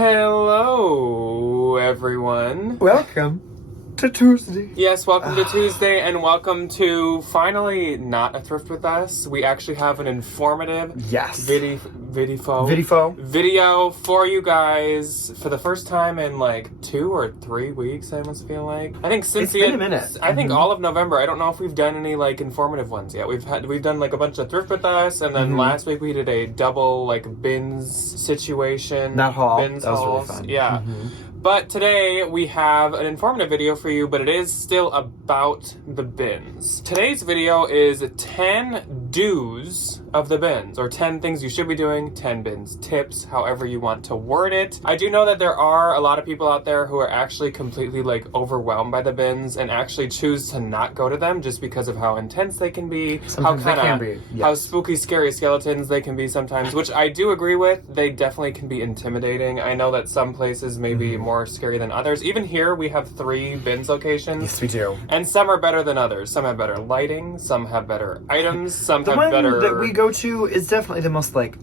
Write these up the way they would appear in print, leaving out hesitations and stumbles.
Hello, everyone. Welcome to Tuesday. Yes, welcome to Tuesday, and welcome to finally not a thrift with us. We actually have an informative video for you guys for the first time in like 2 or 3 weeks. I must feel like I think since it's been a minute. I think all of November. I don't know if we've done any like informative ones yet. We've done like a bunch of thrift with us, and then last week we did a double like bins situation. That haul. Bins that was hauls. really fun. Yeah. But today we have an informative video for you, but it is still about the bins. Today's video is 10 do's of the bins, or 10 things you should be doing, 10 bins tips, however you want to word it. I do know that there are a lot of people out there who are actually completely like overwhelmed by the bins and actually choose to not go to them just because of how intense they can be, how spooky, scary skeletons they can be sometimes, which I do agree with. They definitely can be intimidating. I know that some places may be more scary than others. Even here, we have 3 bins locations. Yes, we do. And some are better than others. Some have better lighting, some have better items, some have better... The one that we go to is definitely the most, like,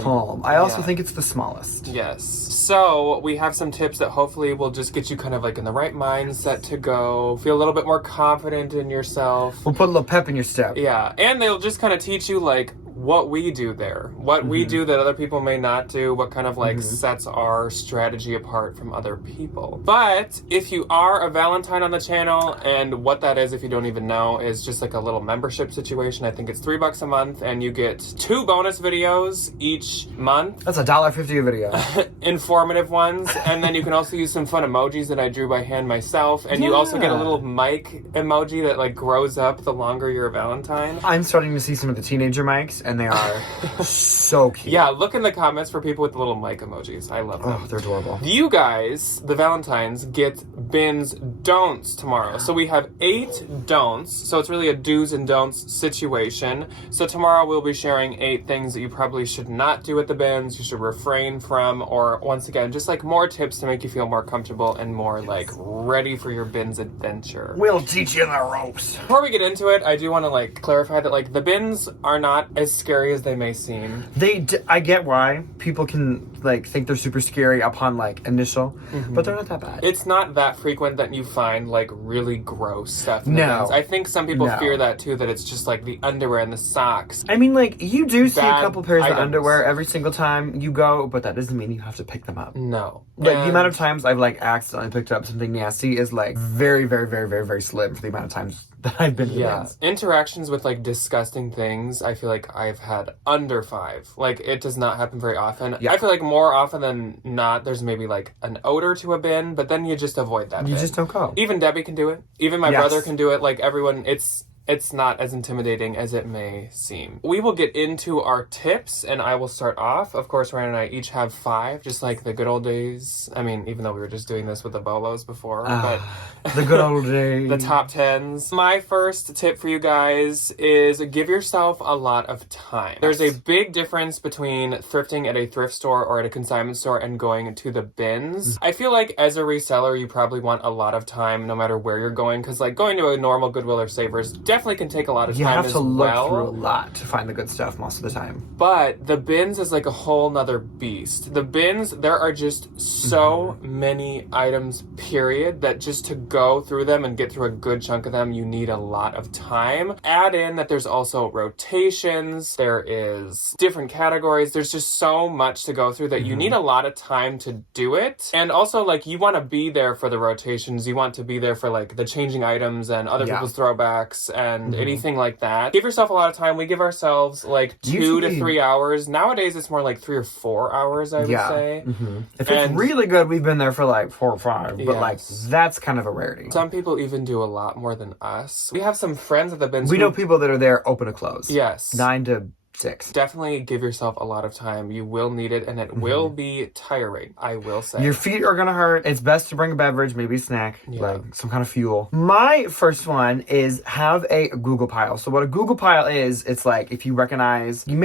calm. I also think it's the smallest. Yes. So, we have some tips that hopefully will just get you kind of, like, in the right mindset to go, feel a little bit more confident in yourself. We'll put a little pep in your step. Yeah. And they'll just kind of teach you, like, what we do there, what we do that other people may not do, what kind of like sets our strategy apart from other people. But if you are a Valentine on the channel, and what that is, if you don't even know, is just like a little membership situation. I think it's $3 a month, and you get 2 bonus videos each month. That's $1.50 a video. Informative ones, and then you can also use some fun emojis that I drew by hand myself, and you also get a little mic emoji that like grows up the longer you're a Valentine. I'm starting to see some of the teenager mics, and they are so cute. Yeah, look in the comments for people with the little mic emojis. I love them. Oh, they're adorable. You guys, the Valentines, get bins don'ts tomorrow. So we have 8 don'ts. So it's really a do's and don'ts situation. So tomorrow we'll be sharing 8 things that you probably should not do at the bins, you should refrain from, or once again, just like more tips to make you feel more comfortable and more like ready for your bins adventure. We'll teach you the ropes. Before we get into it, I do want to like clarify that like the bins are not as scary as they may seem. I get why people can like think they're super scary upon like initial, but they're not that bad. It's not that frequent that you find like really gross stuff in the bins. I think some people fear that too, that it's just like the underwear and the socks. I mean, like, you do see a couple pairs items of underwear every single time you go, but that doesn't mean you have to pick them up. No. Like, the amount of times I've like accidentally picked up something nasty is like very, very, very, very, very slim for the amount of times that I've been to the bins. Interactions with like disgusting things, I feel like I've had under 5. Like, it does not happen very often. I feel like more often than not, there's maybe like an odor to a bin, but then you just avoid that bin. You just don't go. Even Debbie can do it. Even my brother can do it. Like, everyone, it's not as intimidating as it may seem. We will get into our tips, and I will start off. Of course, Ryan and I each have 5, just like the good old days. I mean, even though we were just doing this with the bolos before, but the good old days. The top 10s. My first tip for you guys is give yourself a lot of time. There's a big difference between thrifting at a thrift store or at a consignment store and going to the bins. I feel like as a reseller, you probably want a lot of time no matter where you're going, because like going to a normal Goodwill or Savers definitely can take a lot of time. You have to look through a lot to find the good stuff most of the time. But the bins is like a whole nother beast. The bins, there are just so many items, period, that just to go through them and get through a good chunk of them, you need a lot of time. Add in that there's also rotations, there is different categories, there's just so much to go through that you need a lot of time to do it. And also, like, you want to be there for the rotations, you want to be there for like the changing items and other people's throwbacks and anything like that. Give yourself a lot of time. We give ourselves like 2 to 3 hours. Nowadays, it's more like 3 or 4 hours, I would say. If it's really good, we've been there for like 4 or 5, but like that's kind of a rarity. Some people even do a lot more than us. We have some friends at the bins. We know people that are there open to close. Yes. 9 to 6. Definitely give yourself a lot of time. You will need it, and it will be tiring, I will say. Your feet are gonna hurt. It's best to bring a beverage, maybe a snack, like some kind of fuel. My first one is have a Google pile. So what a Google pile is, it's like if you may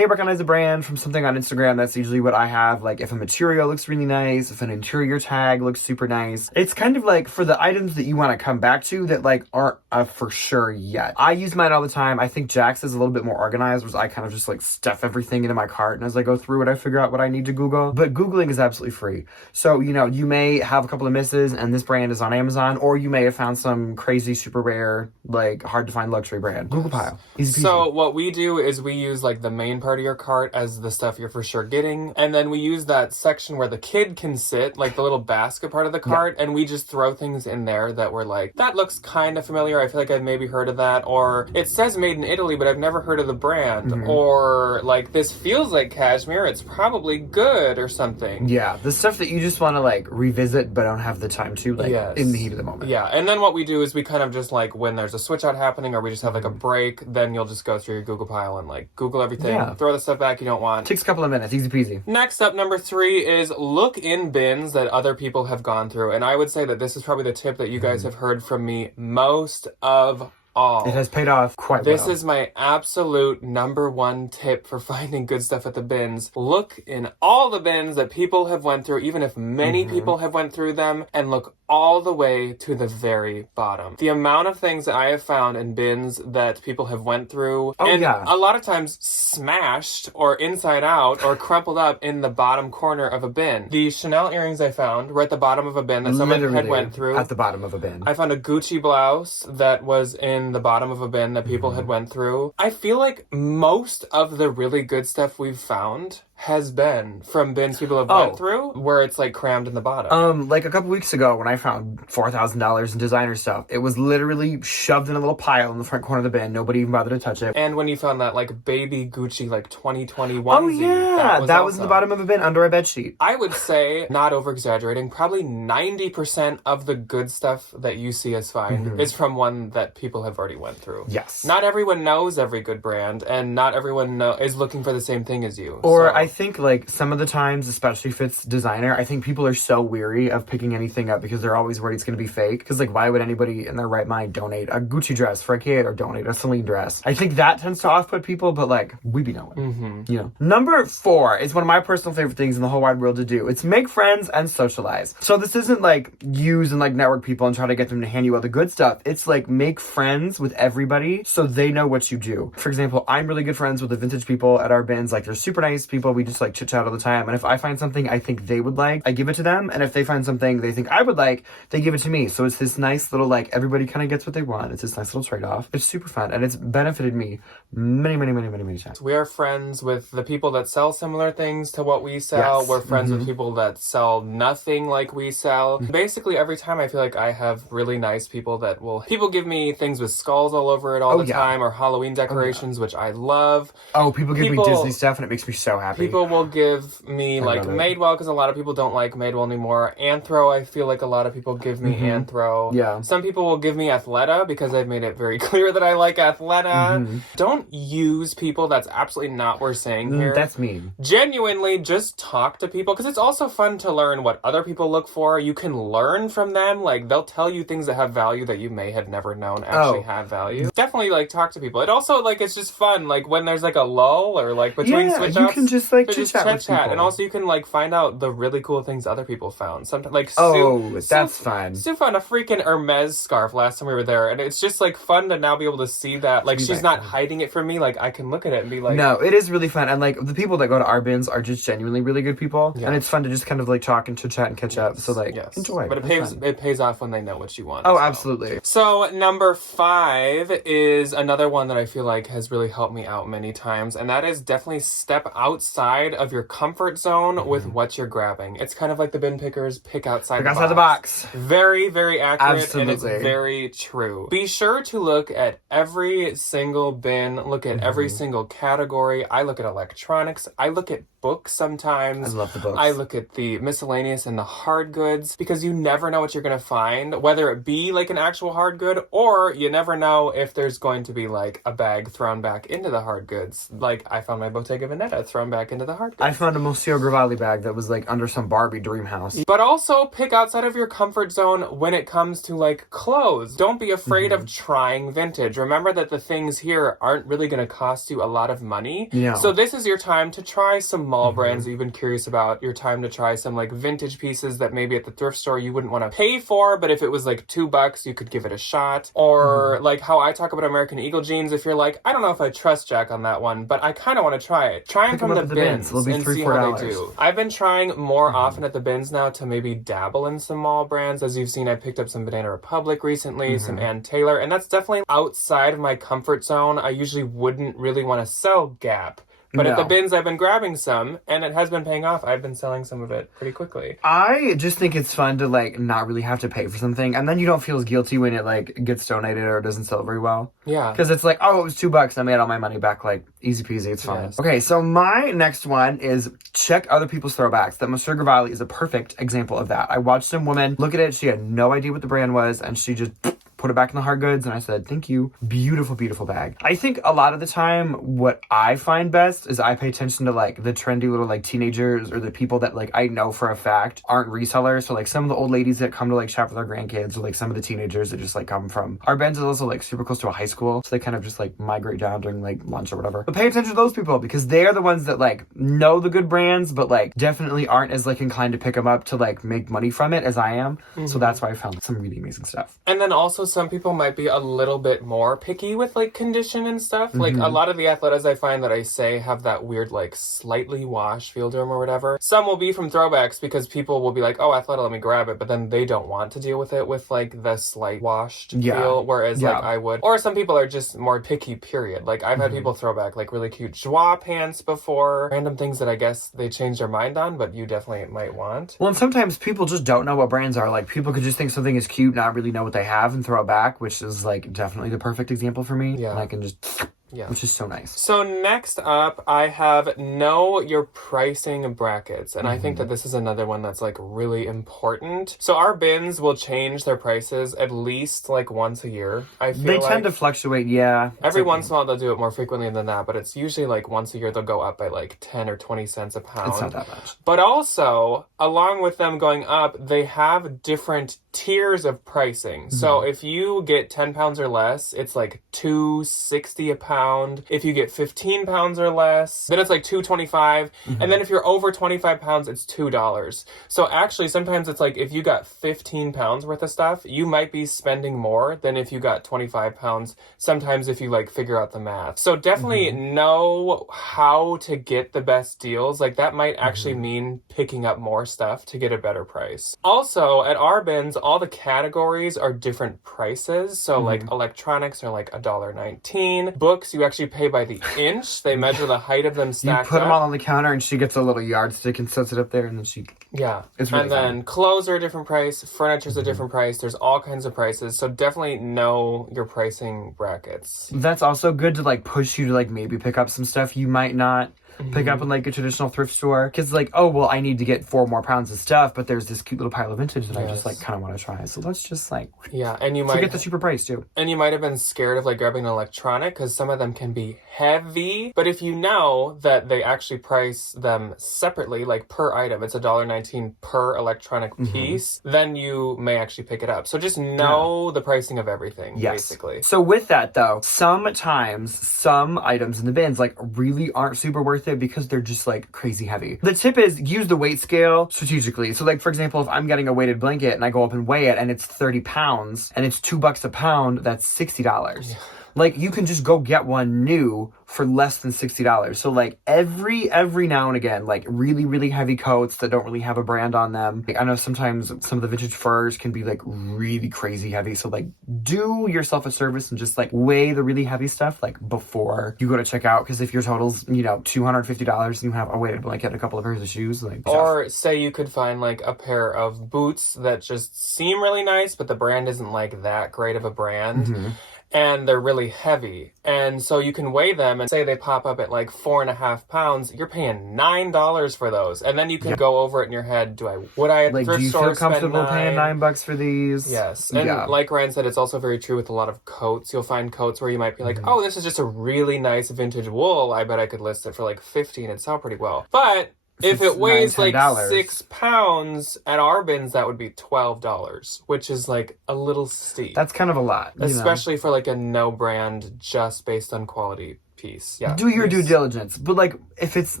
recognize a brand from something on Instagram. That's usually what I have. Like if a material looks really nice, if an interior tag looks super nice. It's kind of like for the items that you want to come back to that like aren't for sure yet. I use mine all the time. I think Jax is a little bit more organized, whereas I kind of just like stuff everything into my cart. And as I go through it, I figure out what I need to Google. But Googling is absolutely free. So, you know, you may have a couple of misses and this brand is on Amazon, or you may have found some crazy, super rare, like hard to find luxury brand. Google pile. Easy peasy. So what we do is we use like the main part of your cart as the stuff you're for sure getting. And then we use that section where the kid can sit, like the little basket part of the cart. And we just throw things in there that we're like, that looks kind of familiar. I feel like I've maybe heard of that. Or it says made in Italy, but I've never heard of the brand. Or like, this feels like cashmere. It's probably good or something. Yeah, the stuff that you just want to like revisit but don't have the time to, like in the heat of the moment. Yeah, and then what we do is we kind of just like, when there's a switch out happening or we just have like a break, then you'll just go through your Google pile and like Google everything, throw the stuff back you don't want. Takes a couple of minutes, easy peasy. Next up, number 3 is look in bins that other people have gone through. And I would say that this is probably the tip that you guys have heard from me most of all. It has paid off quite well. This is my absolute number 1 tip for finding good stuff at the bins. Look in all the bins that people have went through, even if many people have went through them, and look all the way to the very bottom. The amount of things that I have found in bins that people have went through, a lot of times smashed or inside out or crumpled up in the bottom corner of a bin. The Chanel earrings I found were at the bottom of a bin that someone had went through. At the bottom of a bin. I found a Gucci blouse that was in the bottom of a bin that people had went through. I feel like most of the really good stuff we've found has been from bins people have went through, where it's like crammed in the bottom. Like a couple weeks ago when I found $4,000 in designer stuff, it was literally shoved in a little pile in the front corner of the bin. Nobody even bothered to touch it. And when you found that like baby Gucci like 2020 onesie, oh yeah, that was in the bottom of a bin under a bed sheet. I would say, not over exaggerating, probably 90% of the good stuff that you see us find is from one that people have already went through. Yes. Not everyone knows every good brand, and not everyone is looking for the same thing as you. Or I think like some of the times, especially if it's designer, I think people are so weary of picking anything up because they're always worried it's going to be fake. Because like, why would anybody in their right mind donate a Gucci dress for a kid or donate a Celine dress? I think that tends to off-put people, but like, we be knowing, you know. Number 4 is one of my personal favorite things in the whole wide world to do. It's make friends and socialize. So this isn't like use and like network people and try to get them to hand you all the good stuff. It's like make friends with everybody so they know what you do. For example, I'm really good friends with the vintage people at our bins. Like, they're super nice people. We just like chit chat all the time. And if I find something I think they would like, I give it to them. And if they find something they think I would like, they give it to me. So it's this nice little, like, everybody kind of gets what they want. It's this nice little trade-off. It's super fun. And it's benefited me many times. We are friends with the people that sell similar things to what we sell. Yes. We're friends with people that sell nothing like we sell. Basically, every time I feel like I have really nice people that will... People give me things with skulls all over it all the time, or Halloween decorations, which I love. Oh, people give me Disney stuff, and it makes me so happy. People will give me, like, Madewell, because a lot of people don't like Madewell anymore. Anthro, I feel like a lot of people give me Anthro. Yeah. Some people will give me Athleta, because I've made it very clear that I like Athleta. Don't use people. That's absolutely not what we're saying here. That's mean. Genuinely, just talk to people, because it's also fun to learn what other people look for. You can learn from them. Like, they'll tell you things that have value that you may have never known actually have value. Definitely, like, talk to people. It also, like, it's just fun. Like, when there's, like, a lull or, like, between switch-ups. You can just, like, chit-chat with people. And also, you can, like, find out the really cool things other people found. Sometimes, like, that's fun. Sue found a freaking Hermes scarf last time we were there, and it's just, like, fun to now be able to see that. Like, she's not hiding it from me. Like, I can look at it and be like... No, it is really fun. And, like, the people that go to our bins are just genuinely really good people. Yeah. And it's fun to just kind of, like, talk and chit-chat and catch up. So, like, enjoy. But it pays off when they know what you want. Oh, absolutely. So, number 5 is another one that I feel like has really helped me out many times, and that is definitely step outside of your comfort zone with what you're grabbing. It's kind of like the bin pickers, pick outside the box. Very, very accurate. Absolutely. And it's very true. Be sure to look at every single bin, look at every single category. I look at electronics. I look at books sometimes. I love the books. I look at the miscellaneous and the hard goods, because you never know what you're going to find, whether it be like an actual hard good, or you never know if there's going to be like a bag thrown back into the hard goods. Like, I found my Bottega Veneta thrown back into the hard goods. I found a Monsieur Gravali bag that was like under some Barbie dream house. But also pick outside of your comfort zone when it comes to like clothes. Don't be afraid of trying vintage. Remember that the things here aren't really going to cost you a lot of money. Yeah. So this is your time to try some mall brands that you've been curious about, your time to try some like vintage pieces that maybe at the thrift store you wouldn't want to pay for, but if it was like $2, you could give it a shot. Or like how I talk about American Eagle jeans, if you're like, I don't know if I trust Jack on that one, but I kind of want to try it. Try them from the bins It'll be and $3, see $4. how they do. I've been trying more often at the bins now to maybe dabble in some mall brands. As you've seen, I picked up some Banana Republic recently, some Ann Taylor, and that's definitely outside of my comfort zone. I usually wouldn't really want to sell Gap. But at the bins, I've been grabbing some, and it has been paying off. I've been selling some of it pretty quickly. I just think it's fun to, like, not really have to pay for something, and then you don't feel as guilty when it, like, gets donated or doesn't sell very well. Yeah. Because it's like, oh, it was $2, I made all my money back, like, easy peasy, it's fine. Yes. Okay, so my next one is check other people's throwbacks. That Sugar Valley is a perfect example of that. I watched some woman look at it, she had no idea what the brand was, and she just put it back in the hard goods, and I said, thank you. Beautiful, beautiful bag. I think a lot of the time, what I find best is I pay attention to, like, the trendy little, like, teenagers or the people that, like, I know for a fact aren't resellers. So, like, some of the old ladies that come to, like, shop with our grandkids, or, like, some of the teenagers that just, like, come from... Our bins is also, like, super close to a high school, so they kind of just, like, migrate down during, like, lunch or whatever. But pay attention to those people, because they're the ones that, like, know the good brands, but, like, definitely aren't as, like, inclined to pick them up to, like, make money from it as I am. So that's why I found some really amazing stuff. And then also some people might be a little bit more picky with like condition and stuff. Like a lot of the Athletas I find that I say have that weird like slightly washed feel to them or whatever. Some will be from Throwbacks because people will be like, oh, Athleta, let me grab it. But then they don't want to deal with it with like the slight washed feel. Whereas like I would. Or some people are just more picky, period. Like I've had people throw back like really cute joie pants before. Random things that I guess they changed their mind on, but you definitely might want. Well, and sometimes people just don't know what brands are. Like people could just think something is cute, not really know what they have, and throw it back, which is like definitely the perfect example for me. Yeah. And I can just... Yeah. Which is so nice. So next up, I have know your pricing brackets. And I think that this is another one that's like really important. So our bins will change their prices at least like once a year. I feel they tend to fluctuate, yeah. Every once in a while they'll do it more frequently than that, but it's usually like once a year they'll go up by like 10 or 20 cents a pound. It's not that much. But also, along with them going up, they have different tiers of pricing. So if you get 10 pounds or less, it's like $2.60 a pound. If you get 15 pounds or less, then it's like $2.25. And then if you're over 25 pounds, it's $2. So actually, sometimes it's like if you got 15 pounds worth of stuff, you might be spending more than if you got 25 pounds. Sometimes if you like figure out the math. So definitely know how to get the best deals. Like that might actually mean picking up more stuff to get a better price. Also, at our bins, all the categories are different prices. So like electronics are like $1.19. Books, you actually pay by the inch. They measure the height of them stacked up. You put them all on the counter and she gets a little yardstick and sets it up there and then she... Yeah. It's really and then clothes are a different price. Furniture's a different price. There's all kinds of prices. So definitely know your pricing brackets. That's also good to like push you to like maybe pick up some stuff you might not pick up in like a traditional thrift store, because like, oh well, I need to get 4 more pounds of stuff, but there's this cute little pile of vintage that I just like kind of want to try, so let's just like and you might get the cheaper price too. And you might have been scared of like grabbing an electronic because some of them can be heavy, but if you know that they actually price them separately, like per item, it's $1.19 per electronic piece, then you may actually pick it up. So just know the pricing of everything, basically. So with that though, sometimes some items in the bins like really aren't super worth it because they're just like crazy heavy. The tip is use the weight scale strategically. So like for example, if I'm getting a weighted blanket and I go up and weigh it and it's 30 pounds and it's $2 a pound, that's $60. Yeah. Like you can just go get one new for less than $60. So like every now and again, like really, really heavy coats that don't really have a brand on them. Like, I know sometimes some of the vintage furs can be like really crazy heavy. So like do yourself a service and just like weigh the really heavy stuff like before you go to check out. Because if your total's, you know, $250 and you have a weighted blanket and a couple of pairs of shoes, like or say you could find like a pair of boots that just seem really nice, but the brand isn't like that great of a brand. And they're really heavy. And so you can weigh them and say they pop up at like 4.5 pounds. You're paying $9 for those. And then you can go over it in your head. Would I at the thrift store do you feel comfortable paying $9 for these? Yes. And like Ryan said, it's also very true with a lot of coats. You'll find coats where you might be like, oh, this is just a really nice vintage wool. I bet I could list it for like 50 and it'd sell pretty well. But if it weighs like 6 pounds at our bins, that would be $12, which is like a little steep. That's kind of a lot. Especially for like a no brand just based on quality piece. Yeah. Do your due diligence. But, like, if it's,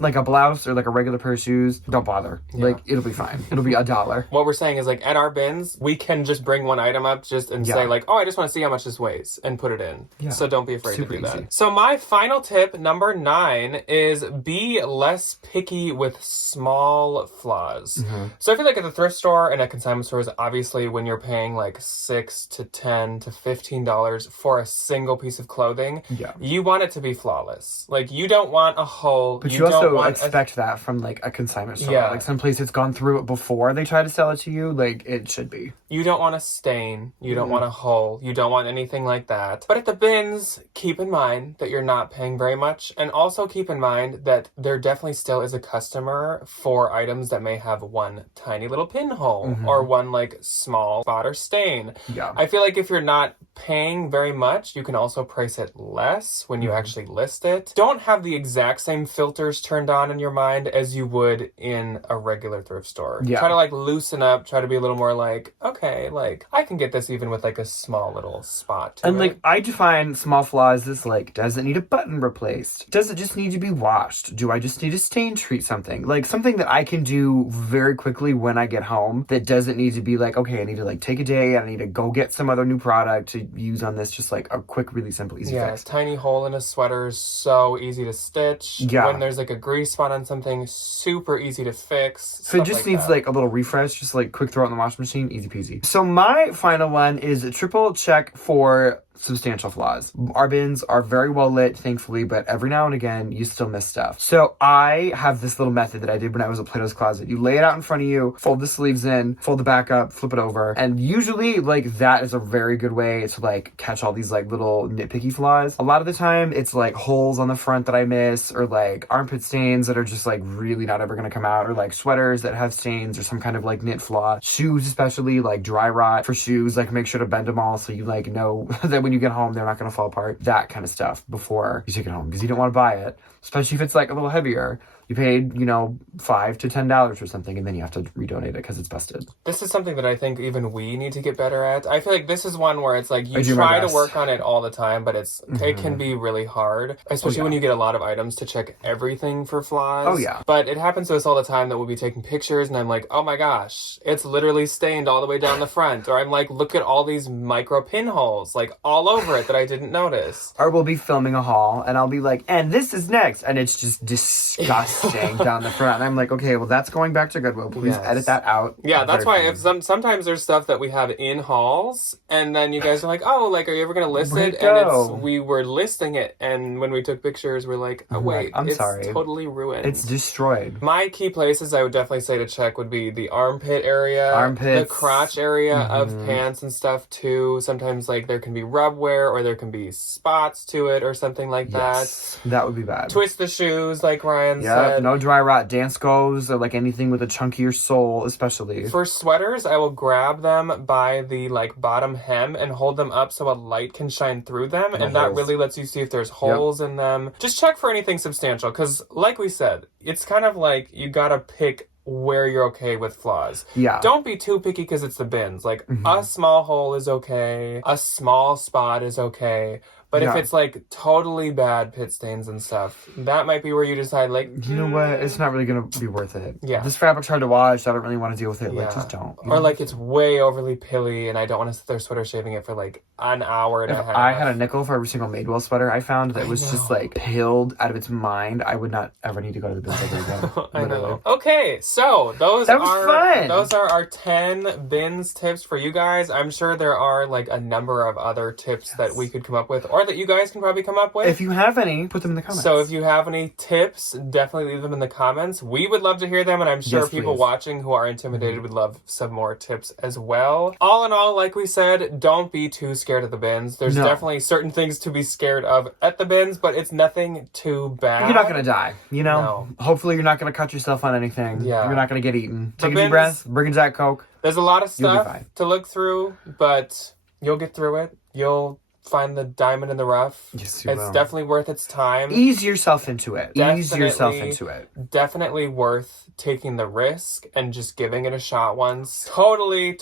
like, a blouse or, like, a regular pair of shoes, don't bother. Yeah. Like, it'll be fine. It'll be $1. What we're saying is, like, at our bins, we can just bring one item up and say, like, oh, I just want to see how much this weighs and put it in. Yeah. So don't be afraid to do that. So my final tip, number 9, is be less picky with small flaws. So I feel like at the thrift store and at consignment stores, obviously when you're paying like $6 to $10 to $15 for a single piece of clothing, you want it to be flawless. Like, you don't want a hole. But you also expect that from, like, a consignment store. Like, someplace that's gone through it before they try to sell it to you, like, it should be. You don't want a stain. You don't want a hole. You don't want anything like that. But at the bins, keep in mind that you're not paying very much. And also keep in mind that there definitely still is a customer for items that may have one tiny little pinhole or one, like, small spot or stain. I feel like if you're not paying very much, you can also price it less when you actually list it. Don't have the exact same filters turned on in your mind as you would in a regular thrift store. Try to, like, loosen up, try to be a little more like, okay, like, I can get this even with, like, a small little spot to and it. Like, I define small flaws as, like, does it need a button replaced? Does it just need to be washed? Do I just need to stain treat something? Like, something that I can do very quickly when I get home that doesn't need to be like, okay, I need to, like, take a day, I need to go get some other new product to use on this. Just, like, a quick, really simple, easy fix. A tiny hole in a sweater is so easy to stitch. When there's, like, a grease spot on something, super easy to fix. So it just needs, like, a little refresh, just, like, quick throw it in the washing machine, easy peasy. So my final one is a triple check for substantial flaws. Our bins are very well lit, thankfully, but every now and again, you still miss stuff. So I have this little method that I did when I was at Plato's Closet. You lay it out in front of you, fold the sleeves in, fold the back up, flip it over, and usually, like, that is a very good way to, like, catch all these, like, little nitpicky flaws. A lot of the time, it's, like, holes on the front that I miss, or, like, armpit stains that are just, like, really not ever gonna come out, or, like, sweaters that have stains, or some kind of, like, knit flaw. Shoes, especially, like, dry rot for shoes, like, make sure to bend them all so you, like, know that when you get home, they're not going to fall apart. That kind of stuff before you take it home, because you don't want to buy it, especially if it's, like, a little heavier. You paid, you know, $5 to $10 for something, and then you have to redonate it because it's busted. This is something that I think even we need to get better at. I feel like this is one where it's like you try to work on it all the time, but it can be really hard, especially when you get a lot of items to check everything for flaws. But it happens to us all the time that we'll be taking pictures, and I'm like, oh my gosh, it's literally stained all the way down the front. Or I'm like, look at all these micro pinholes, like, all over it that I didn't notice. Or we'll be filming a haul, and I'll be like, and this is next, and it's just disgusting. Down the front. And I'm like, okay, well, that's going back to Goodwill. Please edit that out. Yeah, that's why sometimes there's stuff that we have in hauls, and then you guys are like, oh, like, are you ever going to list it? And we were listing it, and when we took pictures, we're like, oh, wait, I'm sorry. Totally ruined. It's destroyed. My key places I would definitely say to check would be the armpit area, the crotch area of pants and stuff, too. Sometimes, like, there can be rub wear, or there can be spots to it, or something like that. That would be bad. Twist the shoes, like Ryan said. No dry rot dance goes, or, like, anything with a chunkier sole, especially. For sweaters, I will grab them by the, like, bottom hem and hold them up so a light can shine through them, and that really lets you see if there's holes in them. Just check for anything substantial, because, like we said, it's kind of like you gotta pick where you're okay with flaws. Don't be too picky because it's the bins. Like, a small hole is okay, a small spot is okay. But if it's, like, totally bad pit stains and stuff, that might be where you decide, like, you know what? It's not really going to be worth it. This fabric's hard to wash. I don't really want to deal with it. Like, just don't. Or, like, it's way overly pilly, and I don't want to sit there sweater shaving it for, like, an hour and a half. I had a nickel for every single Madewell sweater I found that was just, like, pilled out of its mind. I would not ever need to go to the bins ever again. I know. Okay, so those are our 10 bins tips for you guys. I'm sure there are, like, a number of other tips that we could come up with, or that you guys can probably come up with. If you have any, put them in the comments. So if you have any tips, definitely leave them in the comments. We would love to hear them, and I'm sure people watching who are intimidated would love some more tips as well. All in all, like we said, don't be too scared of the bins. There's definitely certain things to be scared of at the bins, but it's nothing too bad. You're not going to die, you know? No. Hopefully you're not going to cut yourself on anything. You're not going to get eaten. Take a deep breath, bring a Jack Coke. There's a lot of stuff to look through, but you'll get through it. You'll find the diamond in the rough. Yes, you It's will. definitely worth its time. Ease yourself into it. Ease yourself Definitely- into it. Definitely worth taking the risk and just giving it a shot once. Totally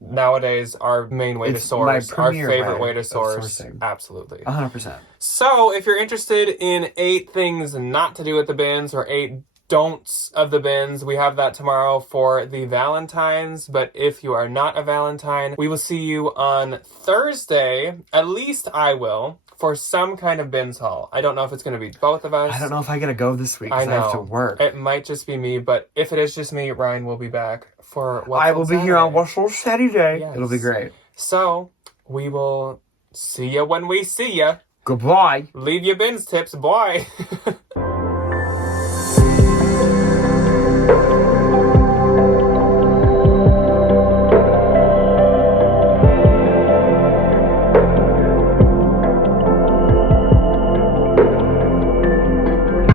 nowadays our main way It's to my source, our premier favorite way way to of source. sourcing. Absolutely. 100%. So if you're interested in 8 things not to do at the bins or 8 don'ts of the bins, we have that tomorrow for the Valentines. But if you are not a Valentine, we will see you on Thursday, at least I will, for some kind of bins haul. I don't know if it's going to be both of us. I don't know if I gotta go this week I because I, know. have to work. It might just be me, but if it is just me, Ryan will be back for What's I will on be here on Saturday. What's on Saturday. Yes. It'll be great. So, we will see ya when we see ya. Goodbye. Leave your bins tips, boy.